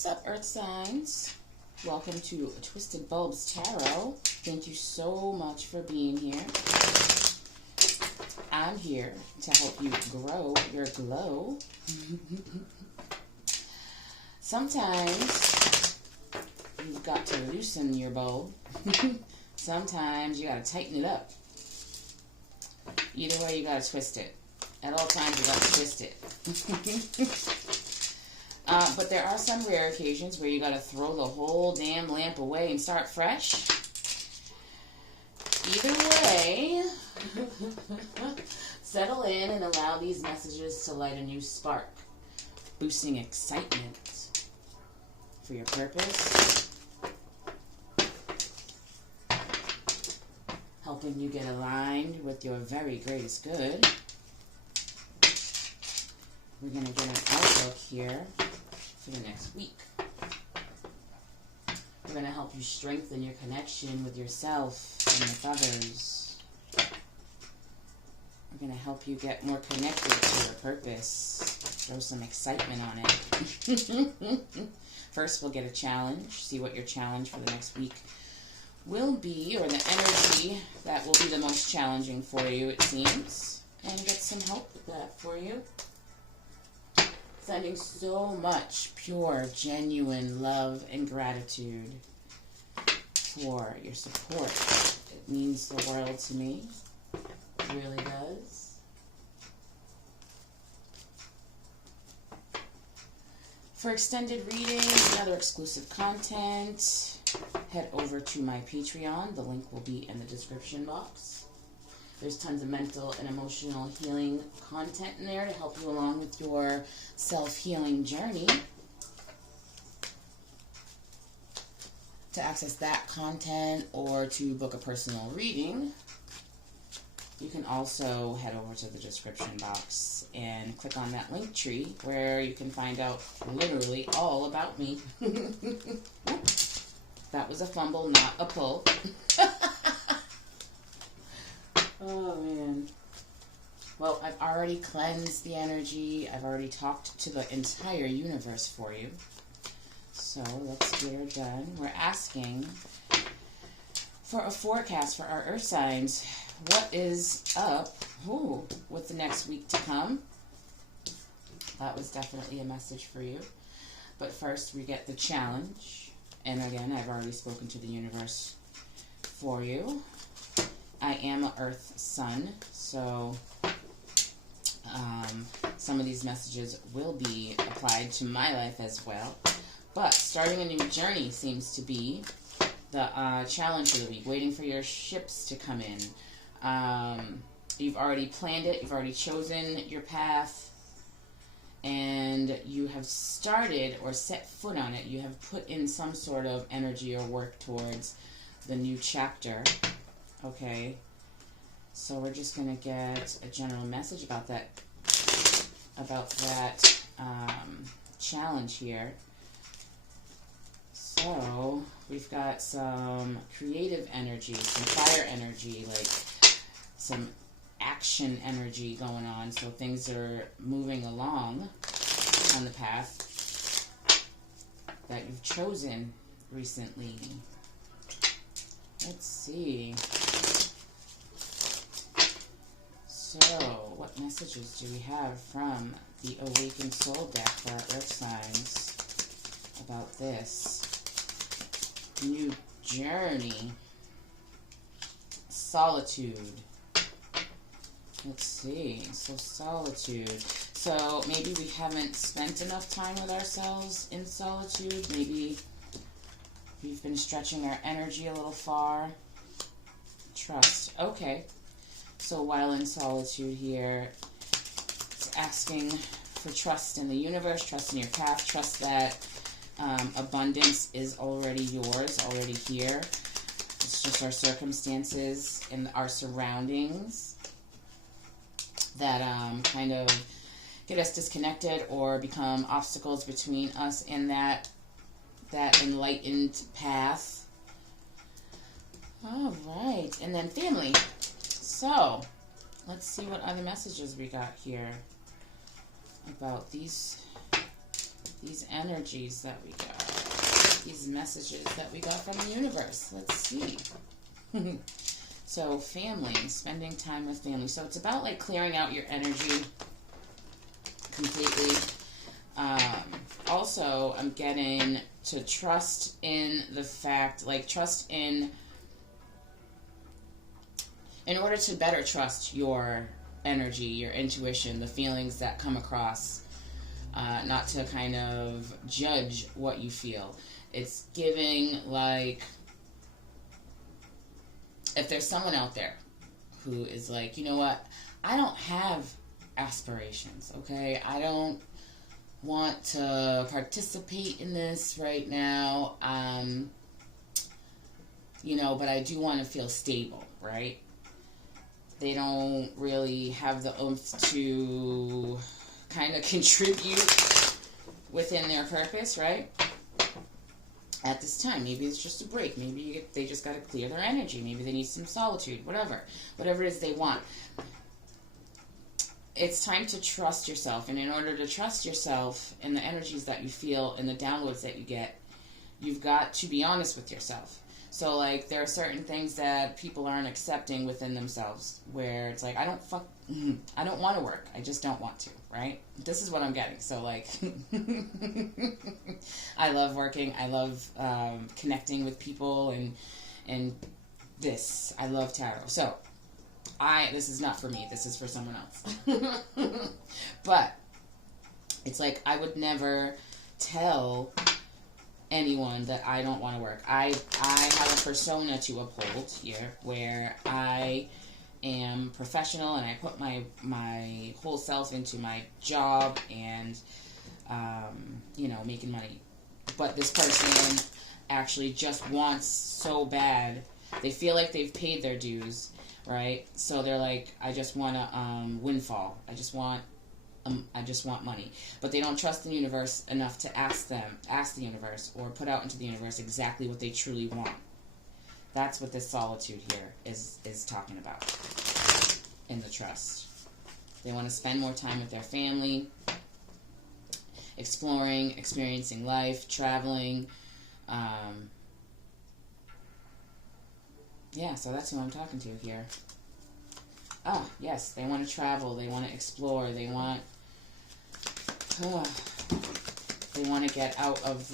What's up, earth signs? Welcome to Twisted Bulbs Tarot. Thank you so much for being here. I'm here to help you grow your glow. Sometimes you've got to loosen your bulb. Sometimes you got to tighten it up. Either way, you got to twist it. At all times, you got to twist it. But there are some rare occasions where you got to throw the whole damn lamp away and start fresh. Either way, settle in and allow these messages to light a new spark, boosting excitement for your purpose, helping you get aligned with your very greatest good. We're going to get an outlook here for the next week. We're going to help you strengthen your connection with yourself and with others. We're going to help you get more connected to your purpose. Throw some excitement on it. First, we'll get a challenge. See what your challenge for the next week will be, or the energy that will be the most challenging for you, it seems. And get some help with that for you. Sending so much pure, genuine love and gratitude for your support. It means the world to me. It really does. For extended readings and other exclusive content, head over to my Patreon. The link will be in the description box. There's tons of mental and emotional healing content in there to help you along with your self-healing journey. To access that content or to book a personal reading, you can also head over to the description box and click on that link tree where you can find out literally all about me. That was a fumble, not a pull. Oh, man. Well, I've already cleansed the energy. I've already talked to the entire universe for you. So, let's get her done. We're asking for a forecast for our earth signs. What is up with the next week to come? That was definitely a message for you. But first, we get the challenge. And again, I've already spoken to the universe for you. I am an earth sun, so some of these messages will be applied to my life as well. But starting a new journey seems to be the challenge of the week. Waiting for your ships to come in. You've already planned it. You've already chosen your path. And you have started or set foot on it. You have put in some sort of energy or work towards the new chapter. Okay, so we're just going to get a general message about that challenge here. So we've got some creative energy, some fire energy, like some action energy going on. So things are moving along on the path that you've chosen recently. Let's see. So, what messages do we have from the Awakened Soul deck for our Earth signs about this new journey? Solitude. Let's see. So, solitude. So, maybe we haven't spent enough time with ourselves in solitude. Maybe we've been stretching our energy a little far. Trust. Okay. So while in solitude here, it's asking for trust in the universe, trust in your path, trust that abundance is already yours, already here. It's just our circumstances and our surroundings that kind of get us disconnected or become obstacles between us and that enlightened path. All right, and then family. So, let's see what other messages we got here about these these energies that we got, these messages that we got from the universe. Let's see. So family, spending time with family. So it's about like clearing out your energy completely. Also, I'm getting to trust in the fact, like trust in order to better trust your energy, your intuition, the feelings that come across, not to kind of judge what you feel. It's giving, like, if there's someone out there who is like, you know what, I don't have aspirations, okay? I don't want to participate in this right now, you know, but I do want to feel stable, right? They don't really have the oomph to kind of contribute within their purpose, right? At this time, maybe it's just a break. Maybe they just got to clear their energy. Maybe they need some solitude, whatever it is they want. It's time to trust yourself. And in order to trust yourself and the energies that you feel and the downloads that you get, you've got to be honest with yourself. So, like, there are certain things that people aren't accepting within themselves where it's like, I don't want to work. I just don't want to, right? This is what I'm getting. So, like, I love working. I love connecting with people and this. I love tarot. So, this is not for me. This is for someone else. But it's like I would never tell anyone that I don't want to work. I have a persona to uphold here where I am professional and I put my whole self into my job and you know, making money. But this person actually just wants so bad. They feel like they've paid their dues, right? So they're like, I just want a windfall. I just want money. But they don't trust the universe enough to ask the universe, or put out into the universe exactly what they truly want. That's what this solitude here is talking about in the trust. They want to spend more time with their family, exploring, experiencing life, traveling. Yeah, so that's who I'm talking to here. Ah, yes, they want to travel, they want to explore, they want to get out of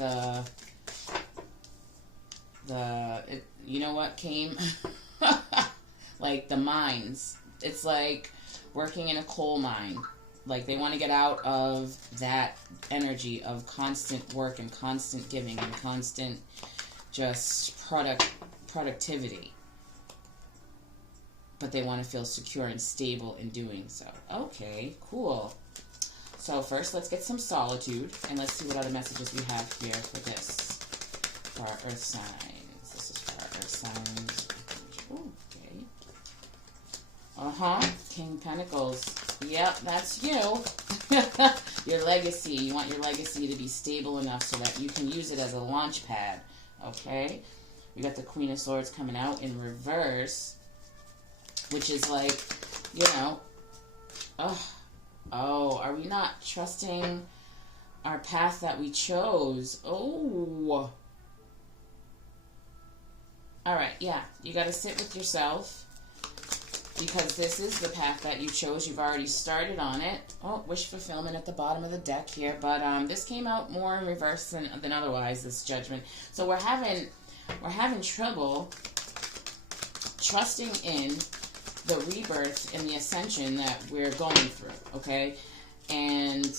you know what came? Like the mines. It's like working in a coal mine. Like they want to get out of that energy of constant work and constant giving and constant just productivity. But they want to feel secure and stable in doing so. Okay, cool. So first, let's get some solitude, and let's see what other messages we have here for this. For our earth signs. This is for our earth signs. Okay. King Pentacles. Yep, that's you. Your legacy. You want your legacy to be stable enough so that you can use it as a launch pad. Okay? We got the Queen of Swords coming out in reverse. Which is like, you know, are we not trusting our path that we chose? Oh. Alright, yeah. You got to sit with yourself. Because this is the path that you chose. You've already started on it. Oh, wish fulfillment at the bottom of the deck here. But this came out more in reverse than otherwise, this judgment. So we're having trouble trusting in the rebirth and the ascension that we're going through, okay? And,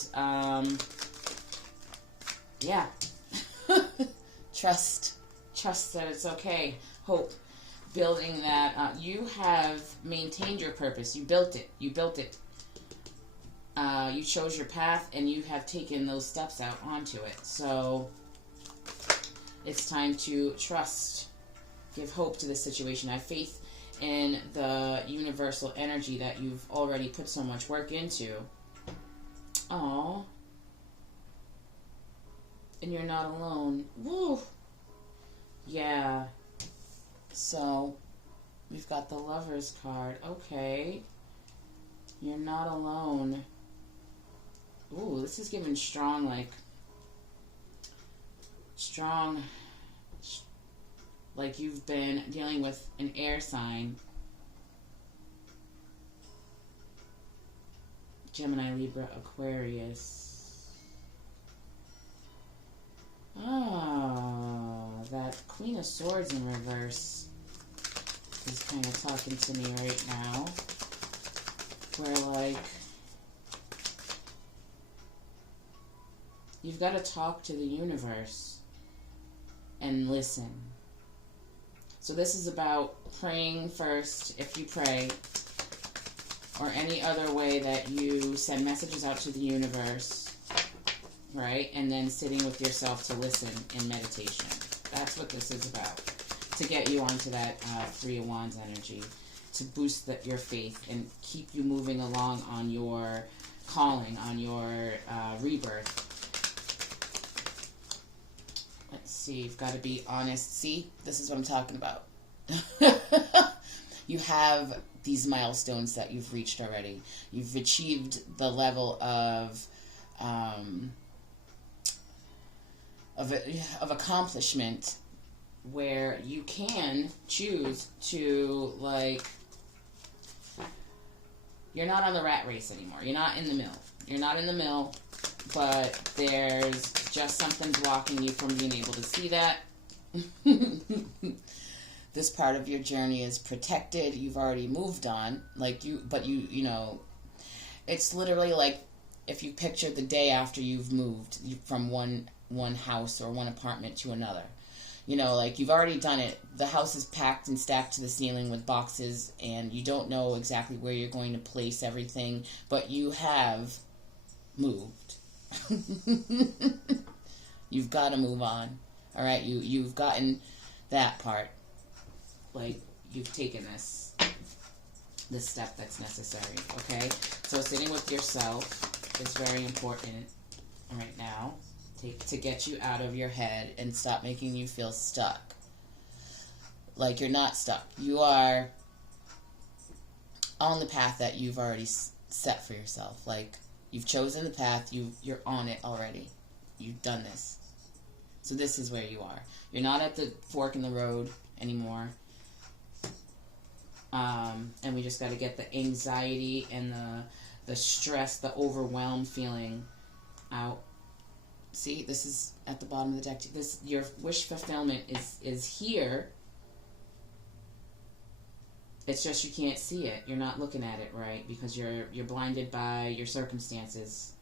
yeah. Trust that it's okay. Hope. Building that, you have maintained your purpose. You built it. You chose your path, and you have taken those steps out onto it. So, it's time to trust. Give hope to this situation. Have faith in the universal energy that you've already put so much work into. Aww. And you're not alone. Woo! Yeah. So, we've got the Lover's card. Okay. You're not alone. Ooh, this is giving strong, like, strong, like you've been dealing with an air sign. Gemini, Libra, Aquarius. Ah, that Queen of Swords in reverse is kind of talking to me right now. Where, like, you've got to talk to the universe and listen. So this is about praying first, if you pray, or any other way that you send messages out to the universe, right? And then sitting with yourself to listen in meditation. That's what this is about. To get you onto that Three of Wands energy. To boost your faith and keep you moving along on your calling, on your rebirth. Let's see, you've got to be honest. See, this is what I'm talking about. You have these milestones that you've reached already. You've achieved the level of accomplishment where you can choose to, like, you're not on the rat race anymore. You're not in the mill. You're not in the mill, but there's just something blocking you from being able to see that. This part of your journey is protected. You've already moved on. But you know, it's literally like if you picture the day after you've moved from one house or one apartment to another. You know, like, you've already done it. The house is packed and stacked to the ceiling with boxes, and you don't know exactly where you're going to place everything, but you have moved. You've got to move on. All right? You've gotten that part. Like, you've taken this step that's necessary, okay? So sitting with yourself is very important right now. To get you out of your head and stop making you feel stuck. Like you're not stuck. You are on the path that you've already set for yourself. Like, you've chosen the path. You're on it already. You've done this. So this is where you are. You're not at the fork in the road anymore. And we just got to get the anxiety and the stress, the overwhelmed feeling out. See, this is at the bottom of the deck. Your wish fulfillment is here. It's just you can't see it. You're not looking at it right because you're blinded by your circumstances.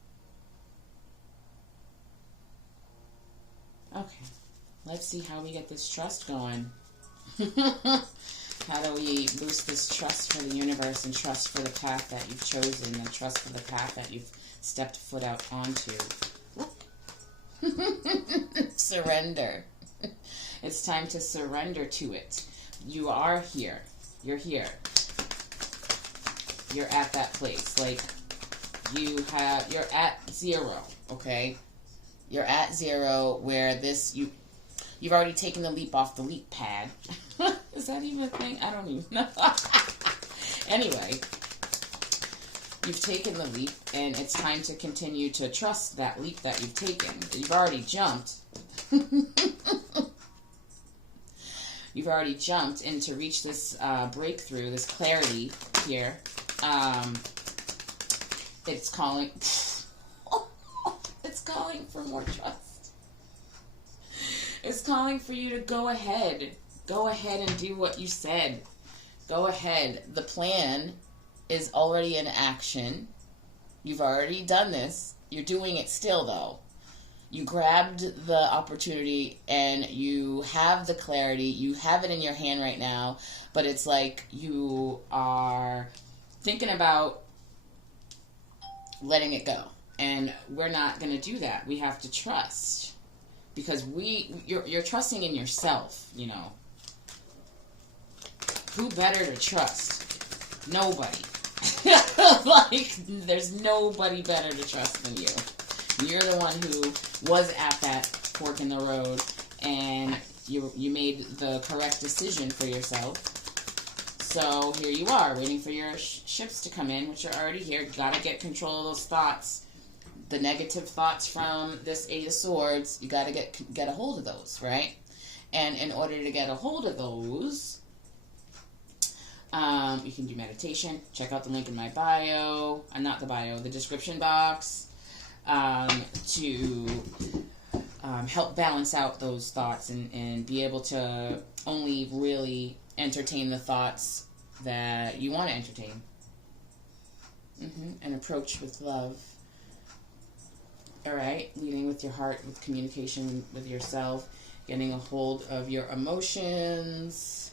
Okay, let's see how we get this trust going. How do we boost this trust for the universe and trust for the path that you've chosen and trust for the path that you've stepped foot out onto? Surrender. It's time to surrender to it. You are here. You're here. You're at that place. Like, you're at zero, okay? You're at zero where you've already taken the leap off the leap pad. Is that even a thing? I don't even know. Anyway, you've taken the leap, and it's time to continue to trust that leap that you've taken. You've already jumped. You've already jumped, and to reach this breakthrough, this clarity here, it's calling. It's calling for more trust. It's calling for you to go ahead. Go ahead and do what you said. Go ahead. The plan is already in action. You've already done this. You're doing it still, though. You grabbed the opportunity and you have the clarity. You have it in your hand right now, but it's like you are thinking about letting it go. And we're not going to do that. We have to trust. Because you're trusting in yourself, you know. Who better to trust? Nobody. Like, there's nobody better to trust than you. You're the one who was at that fork in the road, and you made the correct decision for yourself. So here you are, waiting for your ships to come in, which are already here. Got to get control of those thoughts. the negative thoughts from this Eight of Swords, you got to get a hold of those, right? And in order to get a hold of those, you can do meditation. Check out the link in my bio, not the bio, the description box, to help balance out those thoughts and be able to only really entertain the thoughts that you want to entertain. And approach with love. All right, leading with your heart, with communication with yourself, getting a hold of your emotions,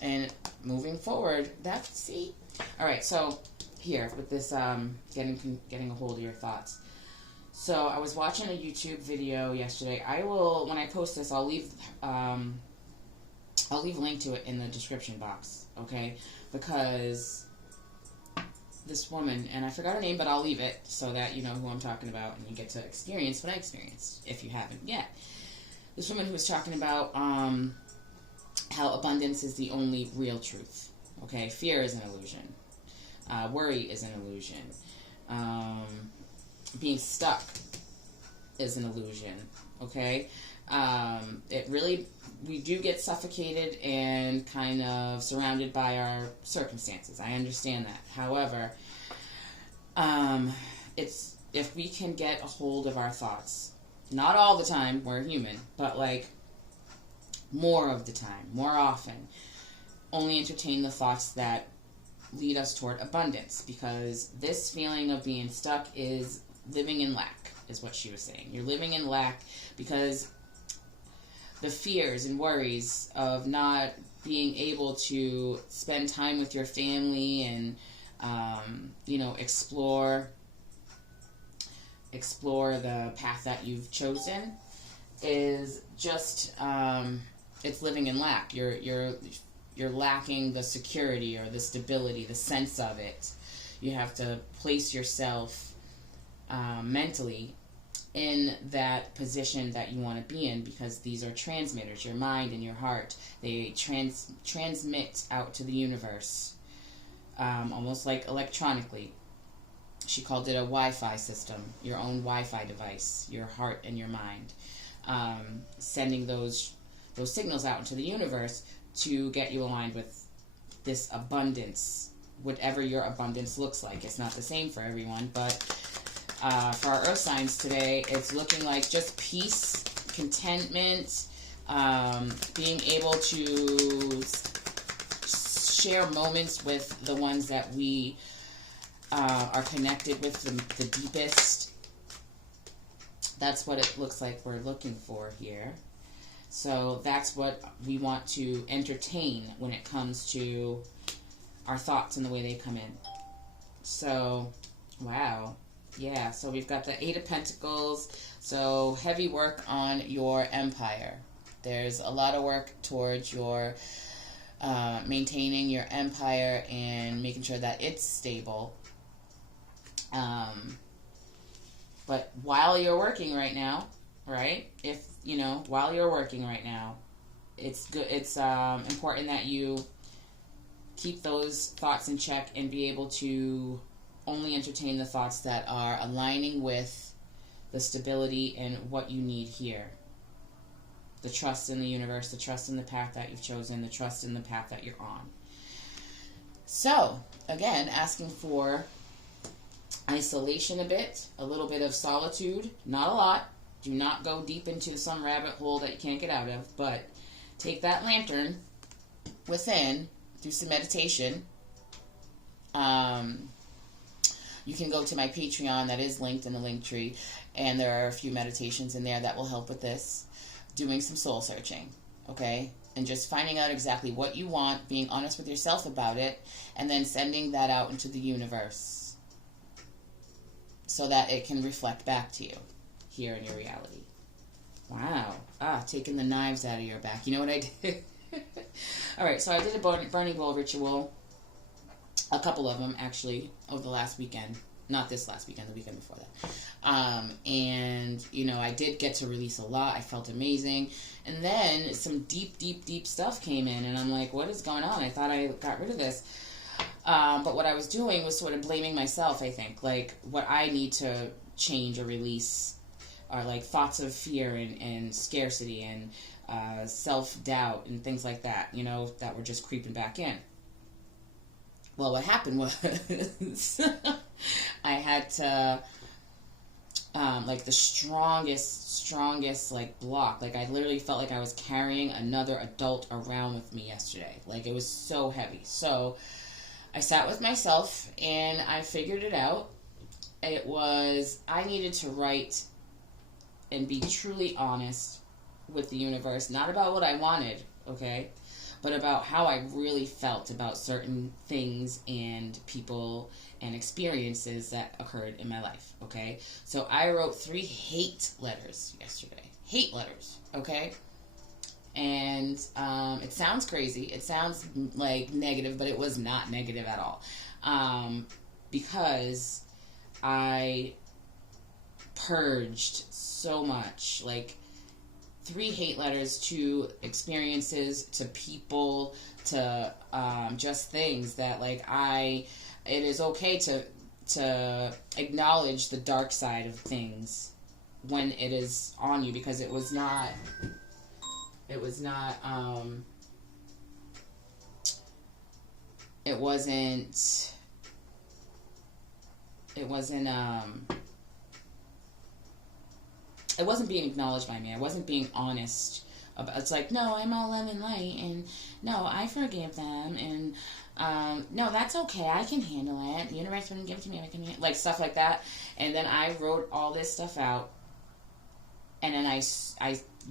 and moving forward. See? All right, so here with this getting a hold of your thoughts. So I was watching a YouTube video yesterday. When I post this, I'll leave a link to it in the description box, okay? Because this woman, and I forgot her name, but I'll leave it so that you know who I'm talking about and you get to experience what I experienced if you haven't yet. This woman who was talking about how abundance is the only real truth. Okay, fear is an illusion. Worry is an illusion. Being stuck is an illusion. Okay, we do get suffocated and kind of surrounded by our circumstances. I understand that. However, if we can get a hold of our thoughts, not all the time, we're human, but like more of the time, more often, only entertain the thoughts that lead us toward abundance, because this feeling of being stuck is living in lack, is what she was saying. You're living in lack because the fears and worries of not being able to spend time with your family and, explore the path that you've chosen is just, it's living in lack. You're lacking the security or the stability, the sense of it. You have to place yourself mentally in that position that you want to be in, because these are transmitters, your mind and your heart. They transmit out to the universe, almost like electronically. She called it a Wi-Fi system, your own Wi-Fi device, your heart and your mind, sending those signals out into the universe to get you aligned with this abundance, whatever your abundance looks like. It's not the same for everyone, but for our earth signs today, it's looking like just peace, contentment, being able to share moments with the ones that we are connected with the deepest. That's what it looks like we're looking for here. So that's what we want to entertain when it comes to our thoughts and the way they come in. So, wow. Yeah, so we've got the Eight of Pentacles. So heavy work on your empire. There's a lot of work towards your maintaining your empire and making sure that it's stable. But while you're working right now, right? While you're working right now, it's good. It's important that you keep those thoughts in check and be able to only entertain the thoughts that are aligning with the stability and what you need here. The trust in the universe, the trust in the path that you've chosen, the trust in the path that you're on. So, again, asking for isolation a little bit of solitude, not a lot. Do not go deep into some rabbit hole that you can't get out of, but take that lantern within, do some meditation. You can go to my Patreon, that is linked in the link tree, and there are a few meditations in there that will help with this. Doing some soul searching, okay? And just finding out exactly what you want, being honest with yourself about it, and then sending that out into the universe so that it can reflect back to you here in your reality. Wow. Taking the knives out of your back. You know what I did? Alright, so I did a burning bowl ritual. A couple of them, actually, over the last weekend. Not this last weekend, the weekend before that. And, I did get to release a lot. I felt amazing. And then some deep, deep, deep stuff came in. And I'm like, what is going on? I thought I got rid of this. But what I was doing was sort of blaming myself, I think. Like, what I need to change or release are like thoughts of fear and scarcity and self-doubt and things like that, you know, that were just creeping back in. Well, what happened was I had to, like the strongest like block. Like I literally felt like I was carrying another adult around with me yesterday. Like it was so heavy. So I sat with myself and I figured it out. It was, I needed to write and be truly honest with the universe, not about what I wanted, okay, but about how I really felt about certain things and people and experiences that occurred in my life, okay? So I wrote 3 hate letters yesterday. Hate letters, okay? And it sounds crazy. It sounds like negative, but it was not negative at all. Because I purged so much, like 3 hate letters to experiences, to people, to just things that like it is okay to acknowledge the dark side of things when it is on you, because it wasn't being acknowledged by me. I wasn't being honest about, it's like, no, I'm all love and light, and no, I forgive them, and no, that's okay, I can handle it, the universe wouldn't give it to me, I can like stuff like that. And then I wrote all this stuff out, and then I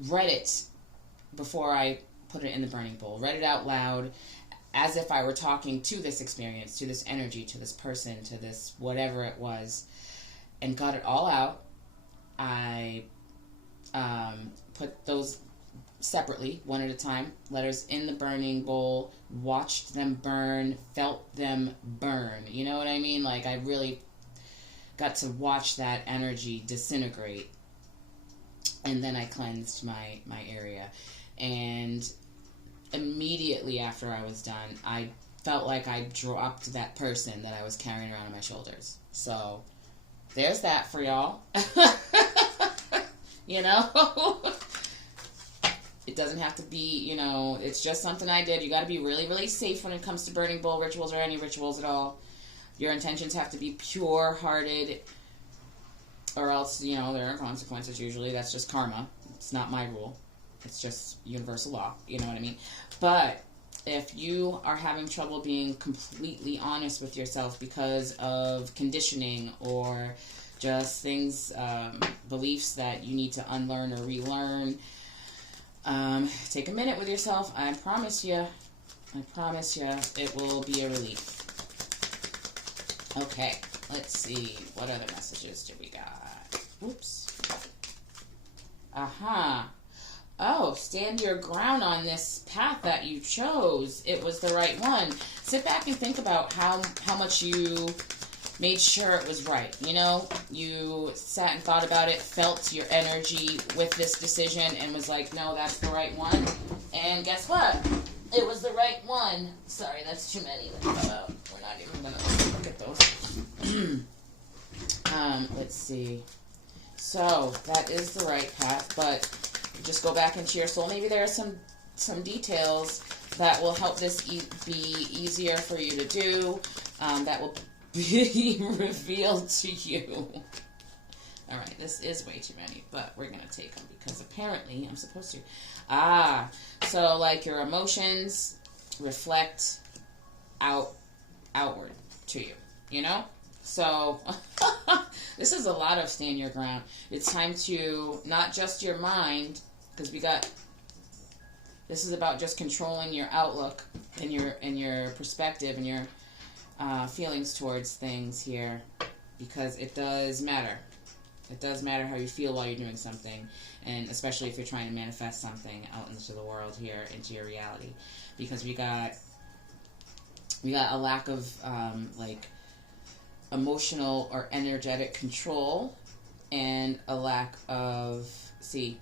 read it before I put it in the burning bowl, read it out loud as if I were talking to this experience, to this energy, to this person, to this whatever it was, and got it all out. I put those separately, one at a time, letters in the burning bowl, watched them burn, felt them burn. You know what I mean? Like, I really got to watch that energy disintegrate. And then I cleansed my area. And immediately after I was done, I felt like I dropped that person that I was carrying around on my shoulders. So there's that for y'all. You know? It doesn't have to be, you know, it's just something I did. You got to be really, really safe when it comes to burning bowl rituals or any rituals at all. Your intentions have to be pure-hearted, or else, you know, there are consequences usually. That's just karma. It's not my rule. It's just universal law. You know what I mean? But if you are having trouble being completely honest with yourself because of conditioning or just things, beliefs that you need to unlearn or relearn, take a minute with yourself. I promise you, it will be a relief. Okay, let's see. What other messages do we got? Oops. Aha. Oh, stand your ground on this path that you chose. It was the right one. Sit back and think about how much you made sure it was right. You know, you sat and thought about it, felt your energy with this decision, and was like, no, that's the right one. And guess what? It was the right one. Sorry, that's too many that fell out. We're not even going to look at those. Let's see. So, that is the right path, but just go back into your soul. Maybe there are some details that will help this be easier for you to do, that will be revealed to you. Alright, this is way too many, but we're going to take them because apparently I'm supposed to. So like your emotions reflect outward to you, you know? So, this is a lot of stand your ground. It's time to, not just your mind, because this is about just controlling your outlook and your perspective and your feelings towards things here, because it does matter. It does matter how you feel while you're doing something, and especially if you're trying to manifest something out into the world here, into your reality, because we got a lack of like emotional or energetic control, and a lack of, see,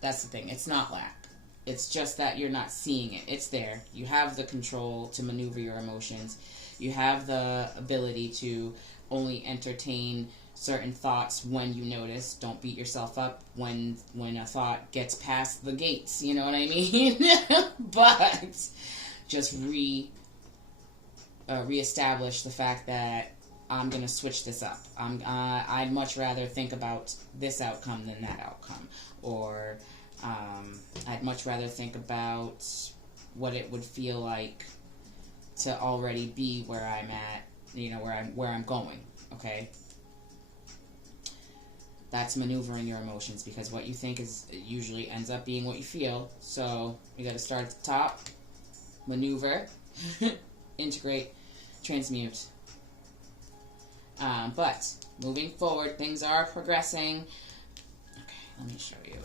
that's the thing, it's not lack. It's just that you're not seeing it. It's there. You have the control to maneuver your emotions. You have the ability to only entertain certain thoughts when you notice. Don't beat yourself up when a thought gets past the gates, you know what I mean? But just reestablish the fact that I'm going to switch this up. I'd much rather think about this outcome than that outcome. Or I'd much rather think about what it would feel like to already be where I'm at, you know, where I'm going, okay? That's maneuvering your emotions, because what you think usually ends up being what you feel. So you got to start at the top, maneuver, integrate, transmute. But moving forward, things are progressing. Okay, let me show you.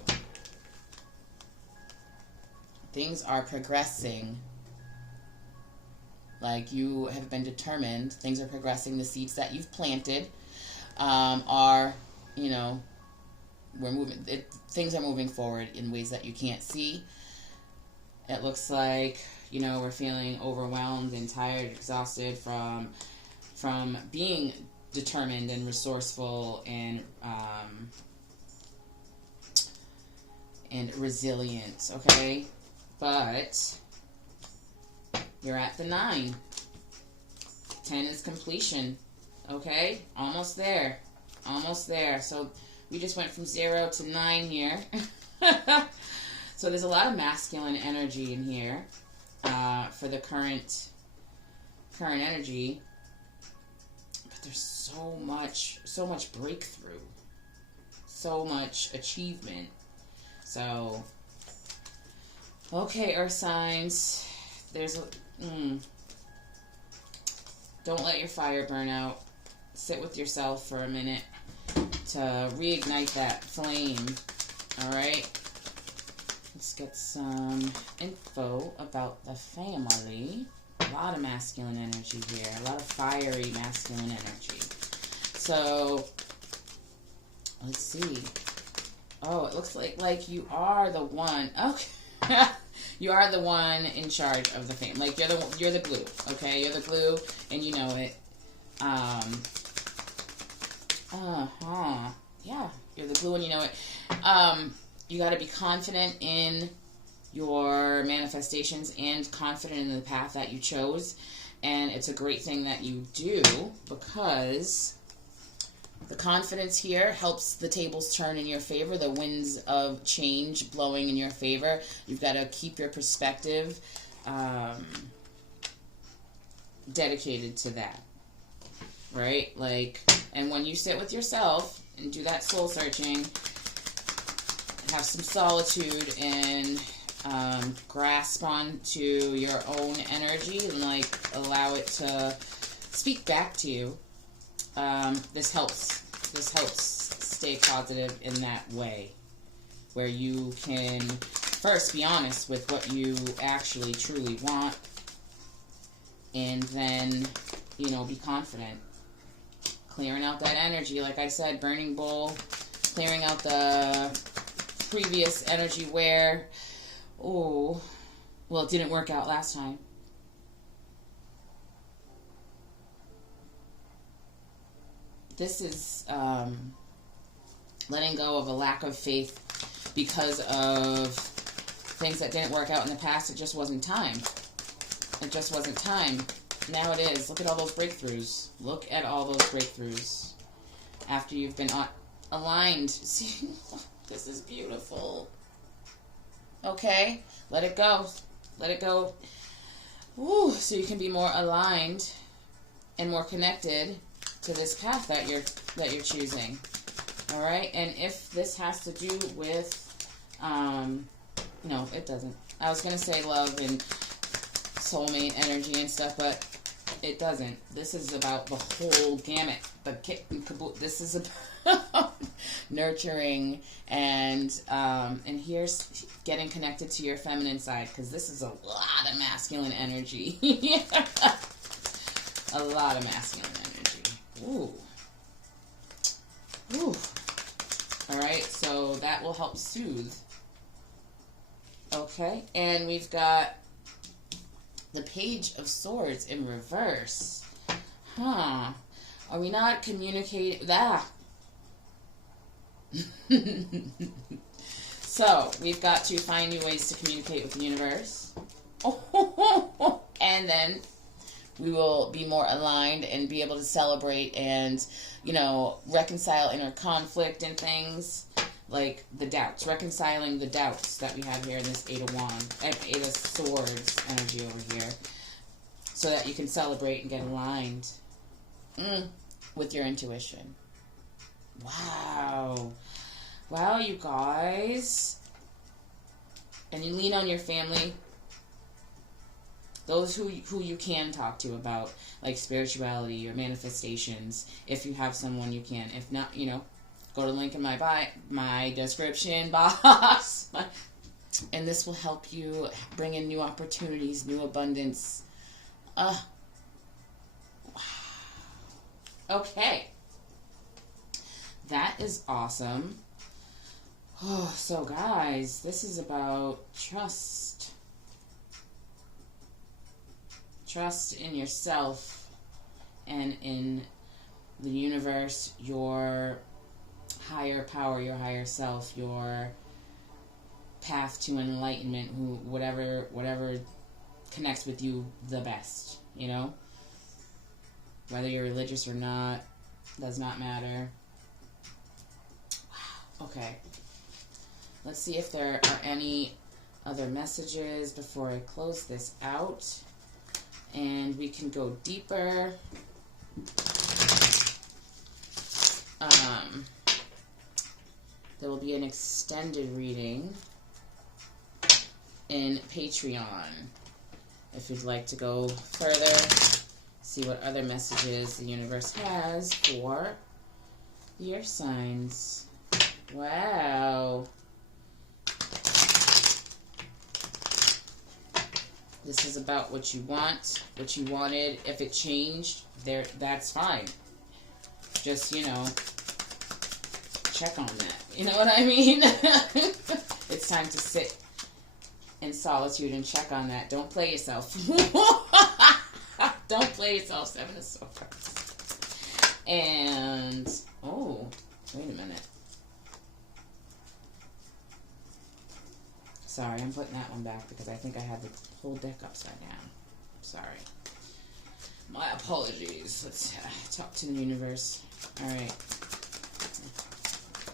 Things are progressing. Like you have been determined. Things are progressing. The seeds that you've planted are, you know, things are moving forward in ways that you can't see. It looks like, you know, we're feeling overwhelmed and tired, exhausted from being determined and resourceful and resilient, okay? But you're at the 9. 10 is completion, okay? Almost there. Almost there. So we just went from 0 to 9 here. So there's a lot of masculine energy in here for the current energy. But there's so much breakthrough. So much achievement. So, okay, earth signs. Don't let your fire burn out. Sit with yourself for a minute to reignite that flame. Alright? Let's get some info about the family. A lot of masculine energy here. A lot of fiery masculine energy. So, let's see. Oh, it looks like you are the one. Okay. You are the one in charge of the family. Like you're the glue, okay? You're the glue and you know it. Yeah, you're the glue and you know it. You got to be confident in your manifestations and confident in the path that you chose. And it's a great thing that you do, because the confidence here helps the tables turn in your favor, the winds of change blowing in your favor. You've got to keep your perspective dedicated to that, right? Like, and when you sit with yourself and do that soul searching, have some solitude and grasp onto your own energy and like allow it to speak back to you. This helps stay positive in that way, where you can first be honest with what you actually truly want, and then, you know, be confident. Clearing out that energy, like I said, burning bowl, clearing out the previous energy where, oh, well, it didn't work out last time. This is letting go of a lack of faith because of things that didn't work out in the past. It just wasn't time. It just wasn't time. Now it is. Look at all those breakthroughs. Look at all those breakthroughs. After you've been aligned. See, this is beautiful. Okay? Let it go. Let it go. Woo, so you can be more aligned and more connected to this path that you're choosing. All right, and if this has to do with no, it doesn't. I was gonna say love and soulmate energy and stuff, but it doesn't. This is about the whole gamut, the kit and caboodle. This is about nurturing and here's getting connected to your feminine side, because this is a lot of masculine energy. A lot of masculine energy. Ooh. Ooh. Alright, so that will help soothe. Okay, and we've got the Page of Swords in reverse. Huh. Are we not communicating? So, we've got to find new ways to communicate with the universe. And then we will be more aligned and be able to celebrate and, you know, reconcile inner conflict and things. Like the doubts. Reconciling the doubts that we have here in this Eight of Swords energy over here. So that you can celebrate and get aligned with your intuition. Wow. Wow, you guys. And you lean on your family. Those who you can talk to about, like, spirituality or manifestations. If you have someone you can. If not, you know, go to the link in my description box. And this will help you bring in new opportunities, new abundance. Wow. Okay. That is awesome. Oh, so guys, this is about trust. Trust in yourself and in the universe, your higher power, your higher self, your path to enlightenment, whatever connects with you the best, you know? Whether you're religious or not, does not matter. Wow. Okay. Let's see if there are any other messages before I close this out. And we can go deeper. There will be an extended reading in Patreon. If you'd like to go further, see what other messages the universe has for the earth signs. Wow. This is about what you want, what you wanted. If it changed, that's fine. Just, you know, check on that. You know what I mean? It's time to sit in solitude and check on that. Don't play yourself. Don't play yourself. Seven of Swords. And, oh, wait a minute. Sorry, I'm putting that one back because I think I had the whole deck upside down. Sorry. My apologies. Let's talk to the universe. Alright.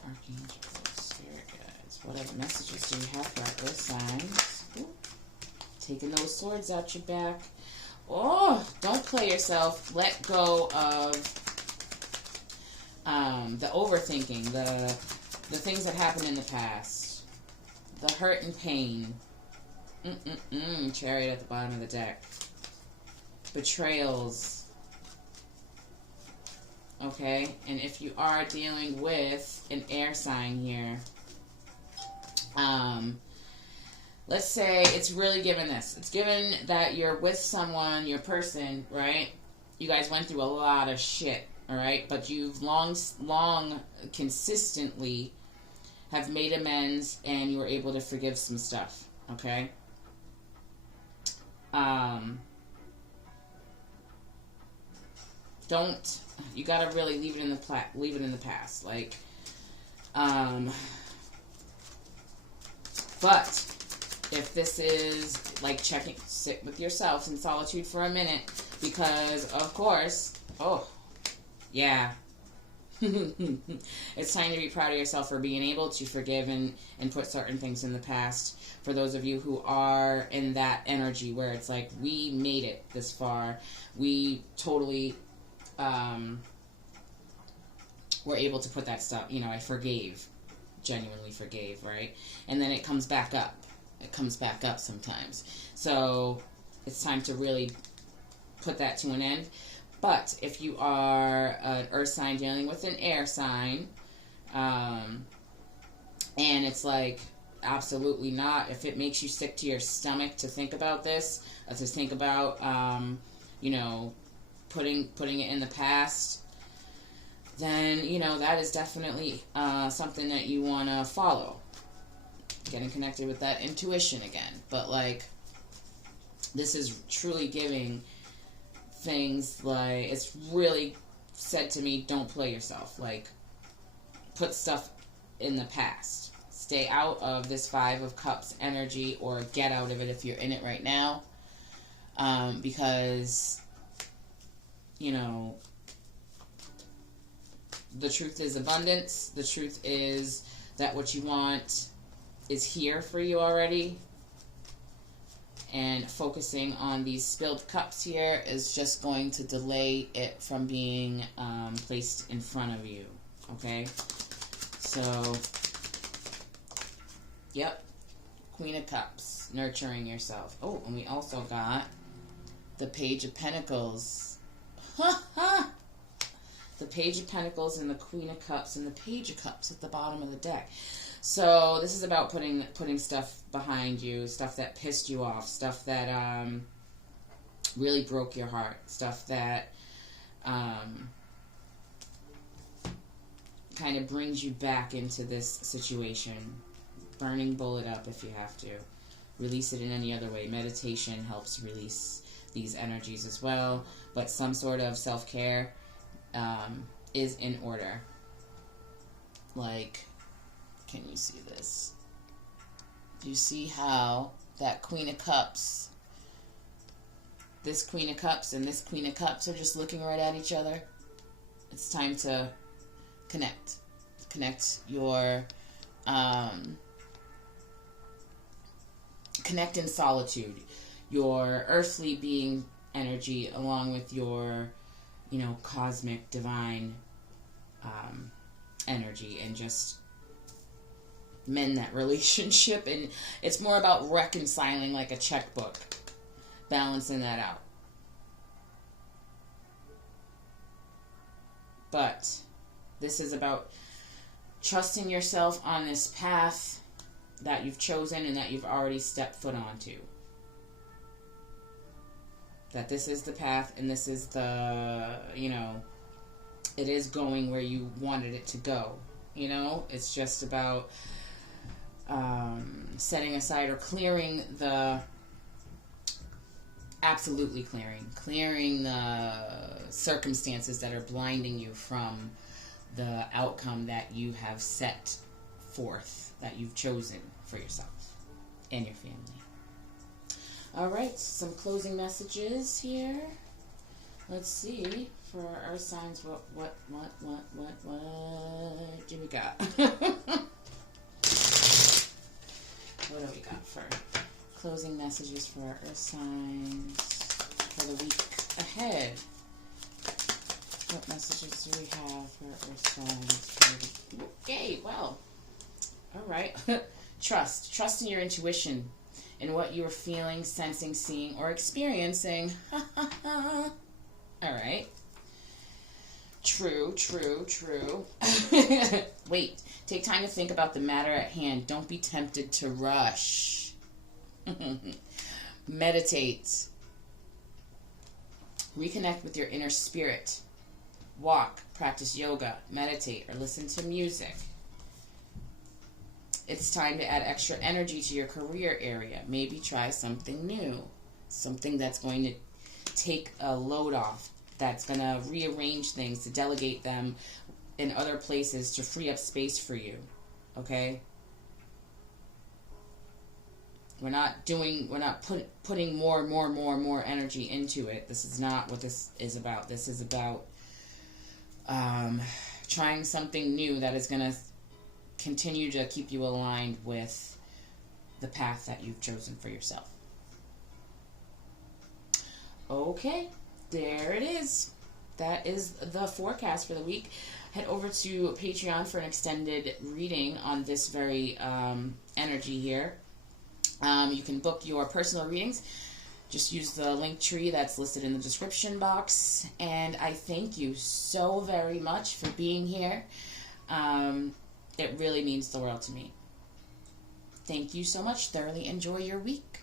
Archangels, spirit guides. What other messages do you have for our earth signs? Ooh. Taking those swords out your back. Oh, don't play yourself. Let go of the overthinking, the things that happened in the past. The hurt and pain. Chariot at the bottom of the deck. Betrayals. Okay? And if you are dealing with an air sign here, let's say it's really given this. It's given that you're with someone, your person, right? You guys went through a lot of shit, alright? But you've long consistently have made amends and you were able to forgive some stuff, okay? You gotta really leave it in the past, like, but if this is like sit with yourself in solitude for a minute, because of course, oh, yeah, it's time to be proud of yourself for being able to forgive and put certain things in the past. For those of you who are in that energy where it's like, we made it this far, we totally were able to put that stuff, you know, I forgave, genuinely forgave, right? And then it comes back up. It comes back up sometimes. So it's time to really put that to an end. But if you are an earth sign dealing with an air sign, and it's like, absolutely not. If it makes you sick to your stomach to think about this, to think about, you know, putting it in the past, then, you know, that is definitely something that you want to follow. Getting connected with that intuition again. But, like, this is truly giving things like, it's really said to me, don't play yourself. Like, put stuff in the past. Stay out of this Five of Cups energy, or get out of it if you're in it right now. Because, you know, the truth is abundance. The truth is that what you want is here for you already. And focusing on these spilled cups here is just going to delay it from being placed in front of you. Okay? So, yep. Queen of Cups. Nurturing yourself. Oh, and we also got the Page of Pentacles. Ha ha! The Page of Pentacles and the Queen of Cups and the Page of Cups at the bottom of the deck. So this is about putting stuff behind you, stuff that pissed you off, stuff that really broke your heart, stuff that kind of brings you back into this situation. Burning bullet up if you have to. Release it in any other way. Meditation helps release these energies as well, but some sort of self-care is in order. Like, can you see this? Do you see how that Queen of Cups, this Queen of Cups and this Queen of Cups are just looking right at each other? It's time to connect. Connect your, connect in solitude. Your earthly being energy along with your, you know, cosmic, divine energy, and just mend that relationship. And it's more about reconciling, like a checkbook, balancing that out. But this is about trusting yourself on this path that you've chosen and that you've already stepped foot onto. That this is the path and this is the, you know, it is going where you wanted it to go. You know, it's just about setting aside or clearing the, absolutely clearing the circumstances that are blinding you from the outcome that you have set forth, that you've chosen for yourself and your family. All right, some closing messages here. Let's see for our earth signs. What do we got? What do we got for closing messages for our earth signs for the week ahead? What messages do we have for our earth signs? Okay, well, all right. Trust in your intuition, in what you are feeling, sensing, seeing, or experiencing. All right. True. Wait. Take time to think about the matter at hand. Don't be tempted to rush. Meditate. Reconnect with your inner spirit. Walk, practice yoga, meditate, or listen to music. It's time to add extra energy to your career area. Maybe try something new. Something that's going to take a load off. That's going to rearrange things, to delegate them in other places to free up space for you. Okay? We're not putting more energy into it. This is not what this is about. This is about trying something new that is going to continue to keep you aligned with the path that you've chosen for yourself. Okay, there it is. That is the forecast for the week. Head over to Patreon for an extended reading on this very energy here. You can book your personal readings. Just use the link tree that's listed in the description box. And I thank you so very much for being here. It really means the world to me. Thank you so much. Thoroughly enjoy your week.